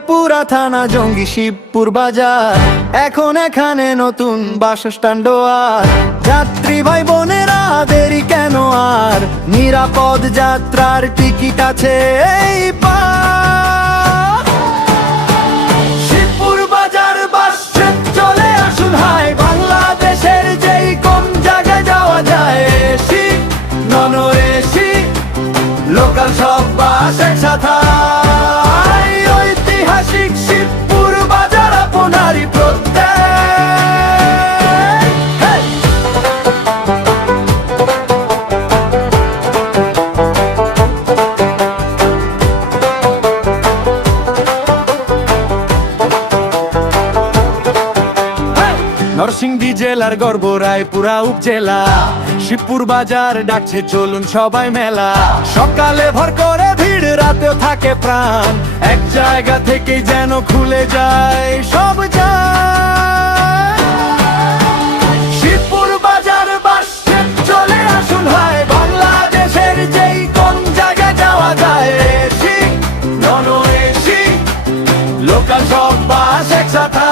রায়পুরা থানা জঙ্গি শিবপুর বাজার, এখন এখানে নতুন বাসস্ট্যান্ড। আর যাত্রী ভাই বোনেরা দেরি কেন আর, নিরাপদ যাত্রার টিকিট আছে এই পার। শিবপুর বাজার বাস ট্রেন চলে আসুন হাই, বাংলাদেশের যেই কোন জায়গায় যাওয়া যায়। এসি নন এসি লোকাল সব বাস একসাথে, ঐতিহাসিক শিবপুর বাজার আপনারই প্রত্যেক। নরসিংদী জেলার গর্ব রায়পুরা উপজেলা, শিবপুর বাজার ডাকছে চলুন সবাই মেলা। সকালে ভর করে ভিড়, রাতেও থাকে প্রাণ, এক জায়গা থেকে যেন খুলে যায় সব যায়। শিবপুর বাজার বাস ট্রেন চলে আসুন হাই, বাংলাদেশের যেই কোন জায়গায় যাওয়া যায়। এসি নন এসি লোকাল সব বাস একসাথে।